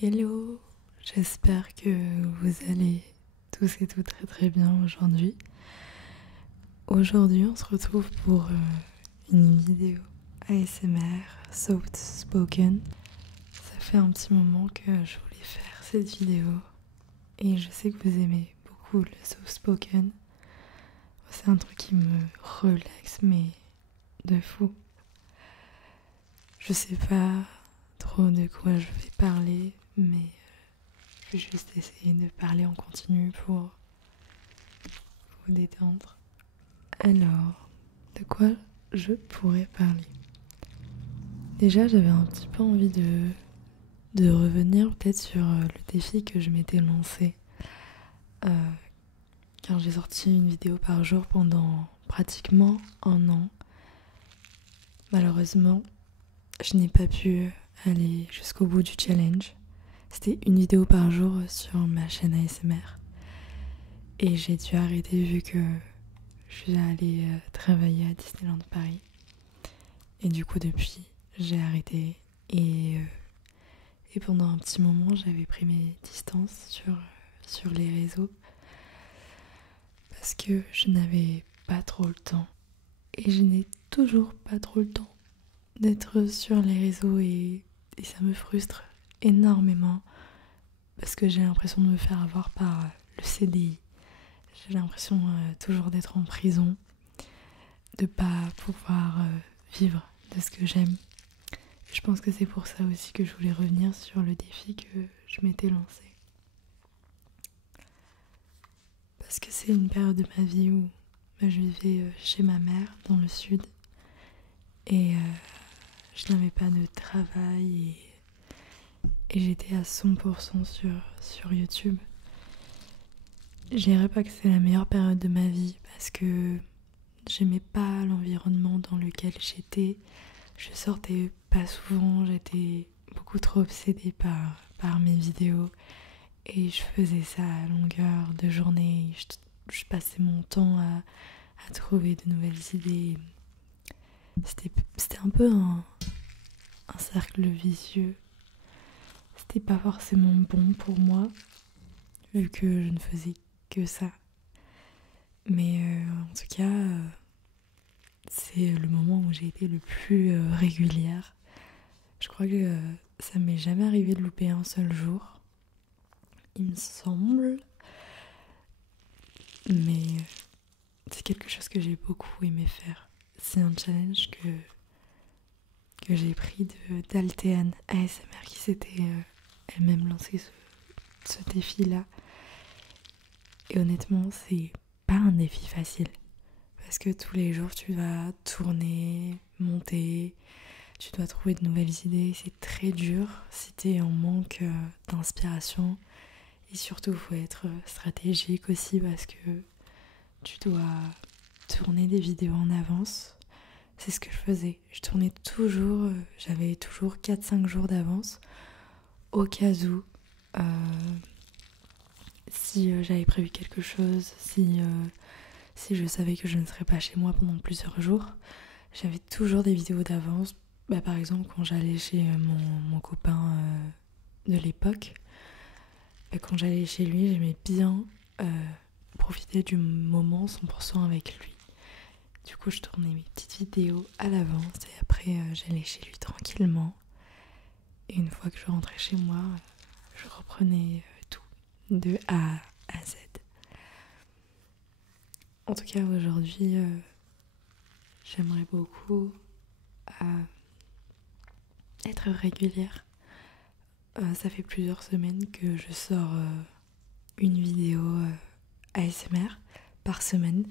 Hello, j'espère que vous allez tous et toutes très très bien aujourd'hui. Aujourd'hui on se retrouve pour une vidéo ASMR Soft Spoken. Ça fait un petit moment que je voulais faire cette vidéo et je sais que vous aimez beaucoup le Soft Spoken. C'est un truc qui me relaxe mais de fou. Je sais pas trop de quoi je vais parler mais je vais juste essayer de parler en continu pour vous détendre. Alors, de quoi je pourrais parler? Déjà, j'avais un petit peu envie de revenir peut-être sur le défi que je m'étais lancé. Car j'ai sorti une vidéo par jour pendant pratiquement un an. Malheureusement, je n'ai pas pu aller jusqu'au bout du challenge. C'était une vidéo par jour sur ma chaîne ASMR. Et j'ai dû arrêter vu que je suis allée travailler à Disneyland Paris. Et du coup, depuis, j'ai arrêté. Et pendant un petit moment, j'avais pris mes distances sur les réseaux. Parce que je n'avais pas trop le temps. Et je n'ai toujours pas trop le temps d'être sur les réseaux. Et ça me frustre énormément. Parce que j'ai l'impression de me faire avoir par le CDI. J'ai l'impression toujours d'être en prison. De pas pouvoir vivre de ce que j'aime. Je pense que c'est pour ça aussi que je voulais revenir sur le défi que je m'étais lancé. Parce que c'est une période de ma vie où je vivais chez ma mère dans le sud et je n'avais pas de travail et j'étais à 100% sur YouTube. Je dirais pas que c'est la meilleure période de ma vie parce que j'aimais pas l'environnement dans lequel j'étais. Je sortais pas souvent, j'étais beaucoup trop obsédée par mes vidéos et je faisais ça à longueur de journée. Je passais mon temps à trouver de nouvelles idées. C'était un peu un cercle vicieux. C'était pas forcément bon pour moi vu que je ne faisais que ça. Mais en tout cas, c'est le moment où j'ai été le plus régulière. Je crois que ça m'est jamais arrivé de louper un seul jour, il me semble. Mais c'est quelque chose que j'ai beaucoup aimé faire. C'est un challenge que j'ai pris d'Alteane ASMR qui s'était elle-même lancé ce défi-là. Et honnêtement, c'est pas un défi facile. Parce que tous les jours, tu vas tourner, monter, tu dois trouver de nouvelles idées. C'est très dur si t'es en manque d'inspiration. Et surtout, il faut être stratégique aussi parce que tu dois tourner des vidéos en avance. C'est ce que je faisais. Je tournais toujours, j'avais toujours 4-5 jours d'avance au cas où si j'avais prévu quelque chose, si je savais que je ne serais pas chez moi pendant plusieurs jours, j'avais toujours des vidéos d'avance. Par exemple, quand j'allais chez mon copain de l'époque, quand j'allais chez lui, j'aimais bien profiter du moment 100% avec lui. Du coup, je tournais mes petites vidéos à l'avance et après, j'allais chez lui tranquillement. Et une fois que je rentrais chez moi, je reprenais tout, de A à Z. En tout cas, aujourd'hui, j'aimerais beaucoup être régulière. Ça fait plusieurs semaines que je sors une vidéo ASMR par semaine.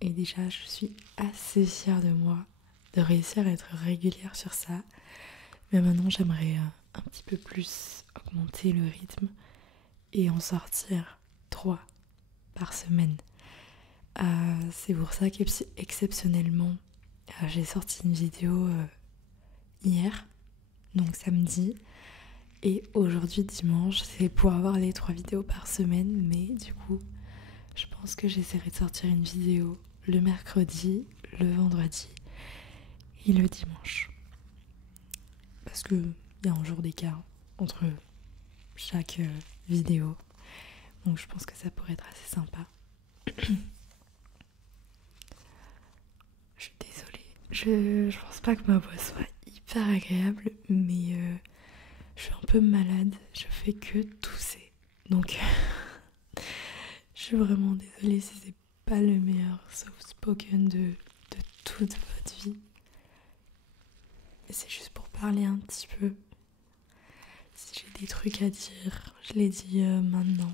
Et déjà, je suis assez fière de moi de réussir à être régulière sur ça. Mais maintenant, j'aimerais un petit peu plus augmenter le rythme et en sortir 3 par semaine. C'est pour ça qu'exceptionnellement, j'ai sorti une vidéo hier, donc samedi. Et aujourd'hui, dimanche, c'est pour avoir les 3 vidéos par semaine. Mais du coup, je pense que j'essaierai de sortir une vidéo le mercredi, le vendredi et le dimanche. Parce qu'il y a un jour d'écart entre chaque vidéo. Donc je pense que ça pourrait être assez sympa. Je suis désolée. Je pense pas que ma voix soit hyper agréable, mais je suis un peu malade. Je fais que tousser. Donc je suis vraiment désolée si c'est pas le meilleur soft spoken de toute votre vie. C'est juste pour parler un petit peu. Si j'ai des trucs à dire, je les dis maintenant.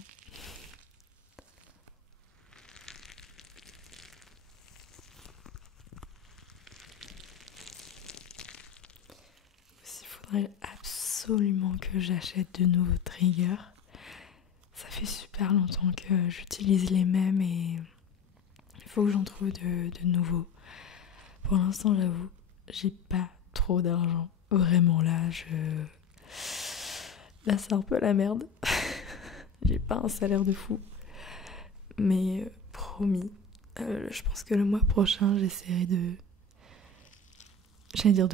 Il faudrait absolument que j'achète de nouveaux triggers. Ça fait super longtemps que j'utilise les mêmes et il faut que j'en trouve de nouveaux. Pour l'instant, j'avoue, j'ai pas trop d'argent. Vraiment là, là c'est un peu la merde. J'ai pas un salaire de fou. Mais promis, je pense que le mois prochain, j'essaierai de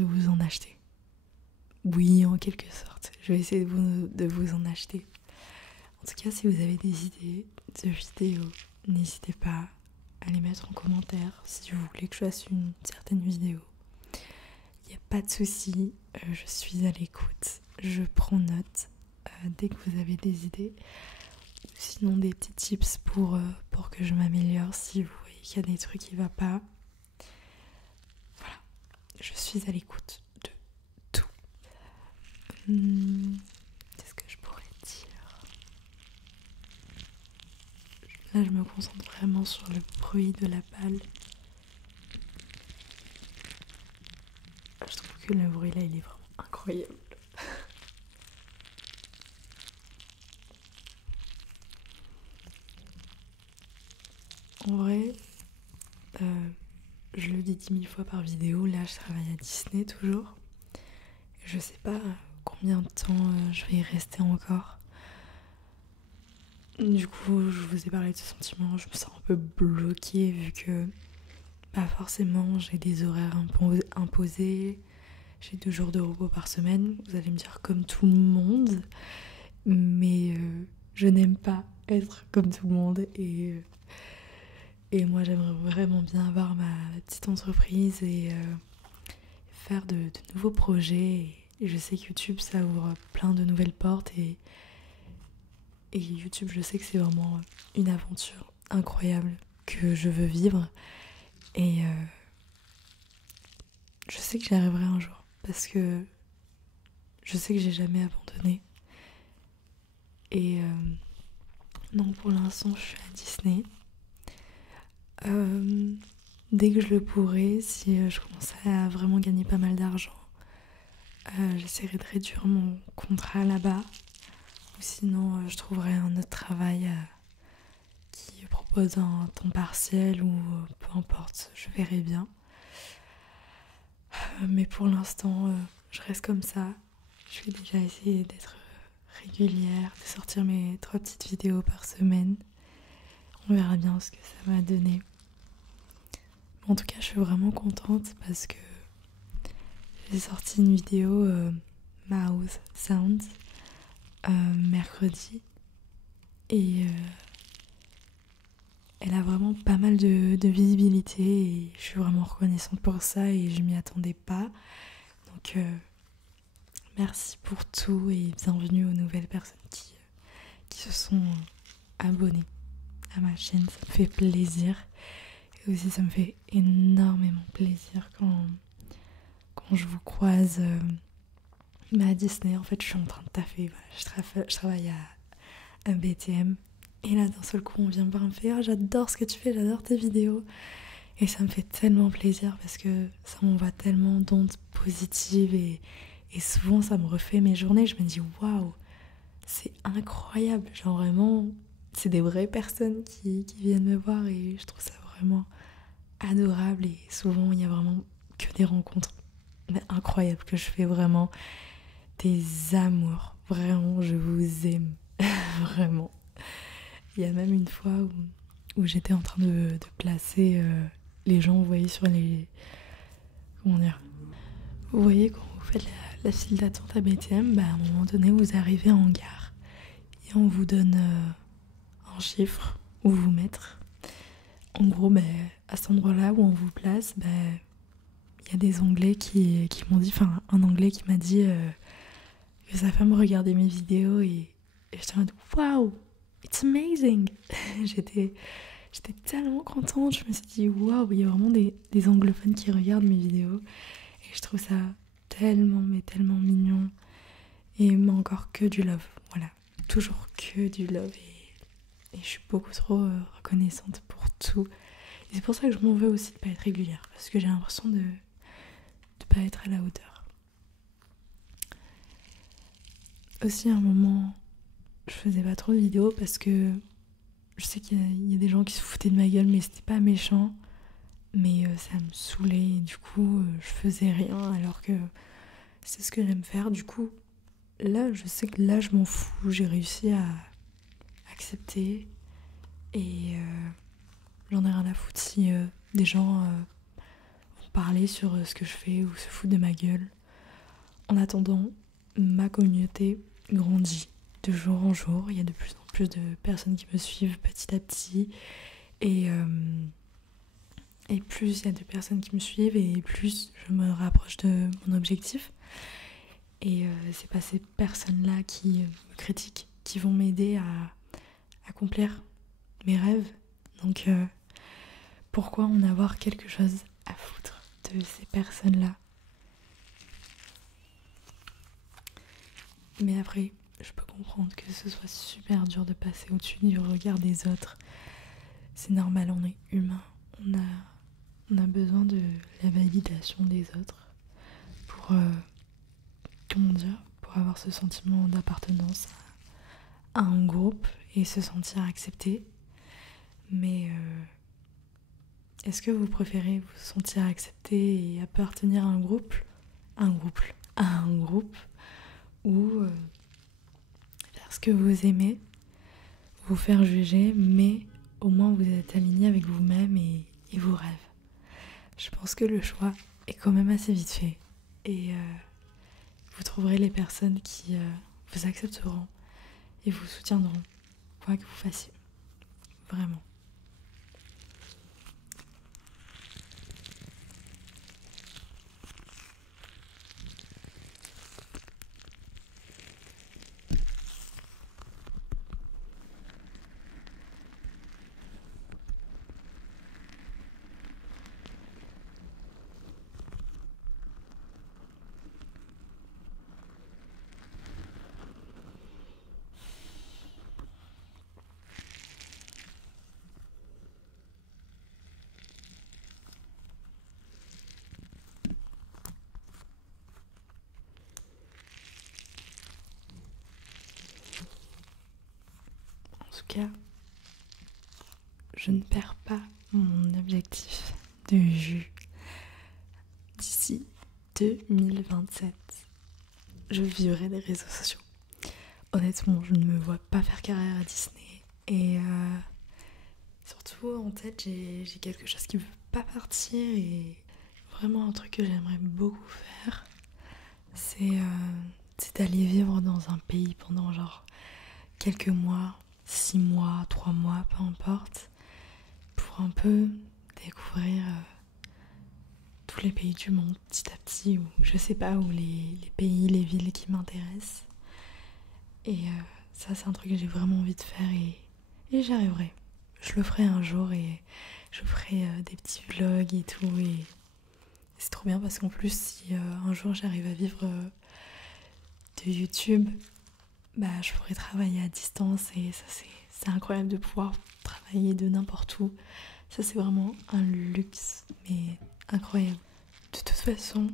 vous en acheter. Oui, en quelque sorte. Je vais essayer de vous en acheter. En tout cas, si vous avez des idées de vidéos, n'hésitez pas à les mettre en commentaire si vous voulez que je fasse une certaine vidéo. Il n'y a pas de souci, je suis à l'écoute. Je prends note dès que vous avez des idées. Sinon, des petits tips pour que je m'améliore si vous voyez qu'il y a des trucs qui ne vont pas. Voilà, je suis à l'écoute de tout. Qu'est-ce que je pourrais dire ? Là, je me concentre vraiment sur le bruit de la balle. Je trouve que le bruit là, il est vraiment incroyable. En vrai, je le dis 10 000 fois par vidéo, là je travaille à Disney toujours. Je sais pas combien de temps je vais y rester encore. Du coup, je vous ai parlé de ce sentiment, je me sens un peu bloquée vu que pas forcément j'ai des horaires imposés, j'ai 2 jours de repos par semaine. Vous allez me dire comme tout le monde, mais je n'aime pas être comme tout le monde et moi j'aimerais vraiment bien avoir ma petite entreprise et faire de nouveaux projets. Et je sais que YouTube ça ouvre plein de nouvelles portes et YouTube je sais que c'est vraiment une aventure incroyable que je veux vivre et je sais que j'y arriverai un jour parce que je sais que j'ai jamais abandonné et donc pour l'instant je suis à Disney. Dès que je le pourrai, si je commençais à vraiment gagner pas mal d'argent, j'essaierai de réduire mon contrat là-bas. Ou sinon, je trouverai un autre travail qui propose un temps partiel ou peu importe, je verrai bien. Mais pour l'instant, je reste comme ça. Je vais déjà essayer d'être régulière, de sortir mes 3 petites vidéos par semaine. On verra bien ce que ça va donner. En tout cas, je suis vraiment contente parce que j'ai sorti une vidéo Mouse Sounds mercredi et elle a vraiment pas mal de visibilité et je suis vraiment reconnaissante pour ça et je m'y attendais pas. Donc merci pour tout et bienvenue aux nouvelles personnes qui se sont abonnées à ma chaîne, ça me fait plaisir. Et aussi ça me fait énormément plaisir quand je vous croise à Disney. En fait je suis en train de taffer, voilà. Je travaille à BTM et là d'un seul coup on vient me voir et me fait « Oh j'adore ce que tu fais, j'adore tes vidéos » et ça me fait tellement plaisir parce que ça m'envoie tellement d'ondes positives et souvent ça me refait mes journées. Je me dis « Waouh, c'est incroyable », genre vraiment c'est des vraies personnes qui viennent me voir et je trouve ça vraiment adorable et souvent il y a vraiment que des rencontres incroyables que je fais, vraiment des amours, vraiment je vous aime vraiment. Il y a même une fois où j'étais en train de placer les gens, vous voyez sur les... Comment dire ? Vous voyez quand vous faites la file d'attente à BTM, bah à un moment donné vous arrivez en gare et on vous donne un chiffre où vous mettre. En gros, à cet endroit-là où on vous place, il y a des Anglais qui m'ont dit, enfin un Anglais qui m'a dit que sa femme regardait mes vidéos et j'étais en mode wow, it's amazing. J'étais tellement contente, je me suis dit waouh, il y a vraiment des anglophones qui regardent mes vidéos et je trouve ça tellement mais tellement mignon et encore que du love, voilà, toujours que du love et je suis beaucoup trop reconnaissante pour tout et c'est pour ça que je m'en veux aussi de pas être régulière parce que j'ai l'impression de pas être à la hauteur. Aussi à un moment je faisais pas trop de vidéos parce que je sais qu'il y a des gens qui se foutaient de ma gueule mais c'était pas méchant, mais ça me saoulait et du coup je faisais rien alors que c'est ce que j'aime faire. Du coup là je sais que là je m'en fous, j'ai réussi à accepter et j'en ai rien à foutre si des gens vont parler sur ce que je fais ou se foutent de ma gueule. En attendant, ma communauté grandit de jour en jour, il y a de plus en plus de personnes qui me suivent petit à petit et plus il y a de personnes qui me suivent et plus je me rapproche de mon objectif. Et c'est pas ces personnes-là qui me critiquent, qui vont m'aider à accomplir mes rêves. Donc pourquoi en avoir quelque chose à foutre de ces personnes-là? Mais après, je peux comprendre que ce soit super dur de passer au-dessus du regard des autres. C'est normal, on est humain. On a besoin de la validation des autres pour, pour avoir ce sentiment d'appartenance à un groupe et se sentir accepté. Mais est-ce que vous préférez vous sentir accepté et appartenir à un groupe ou faire ce que vous aimez, vous faire juger, mais au moins vous êtes aligné avec vous-même et vos rêves? Je pense que le choix est quand même assez vite fait et vous trouverez les personnes qui vous accepteront et vous soutiendront, quoi que vous fassiez. Vraiment. En tout cas, je ne perds pas mon objectif de vue. D'ici 2027, je vivrai des réseaux sociaux. Honnêtement, je ne me vois pas faire carrière à Disney. Et surtout, en tête, j'ai quelque chose qui ne veut pas partir. Et vraiment, un truc que j'aimerais beaucoup faire, c'est d'aller vivre dans un pays pendant genre quelques mois, 6 mois, 3 mois, peu importe, pour un peu découvrir tous les pays du monde petit à petit, ou je sais pas, où les pays, les villes qui m'intéressent. Et ça, c'est un truc que j'ai vraiment envie de faire et j'y arriverai. Je le ferai un jour et je ferai des petits vlogs et tout. Et c'est trop bien parce qu'en plus, si un jour j'arrive à vivre de YouTube, je pourrais travailler à distance et ça, c'est incroyable de pouvoir travailler de n'importe où. Ça, c'est vraiment un luxe, mais incroyable. De toute façon,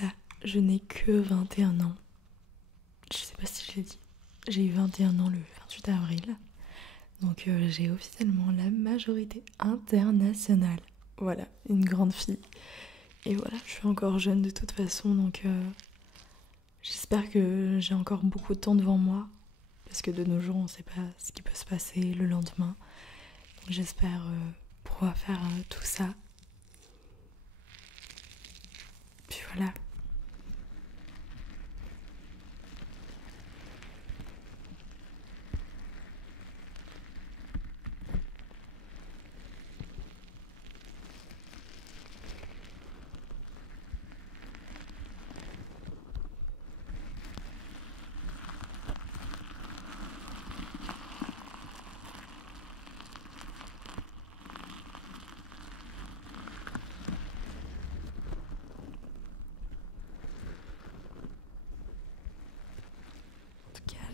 là, je n'ai que 21 ans. Je sais pas si je l'ai dit. J'ai eu 21 ans le 28 avril. Donc j'ai officiellement la majorité internationale. Voilà, une grande fille. Et voilà, je suis encore jeune de toute façon, donc j'espère que j'ai encore beaucoup de temps devant moi. Parce que de nos jours, on ne sait pas ce qui peut se passer le lendemain. Donc j'espère pouvoir faire tout ça. Puis voilà.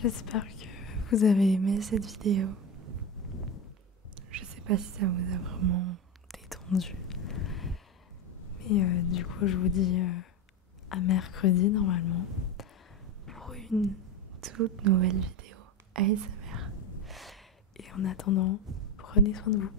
J'espère que vous avez aimé cette vidéo. Je sais pas si ça vous a vraiment détendu. Mais du coup, je vous dis à mercredi normalement pour une toute nouvelle vidéo ASMR. Et en attendant, prenez soin de vous.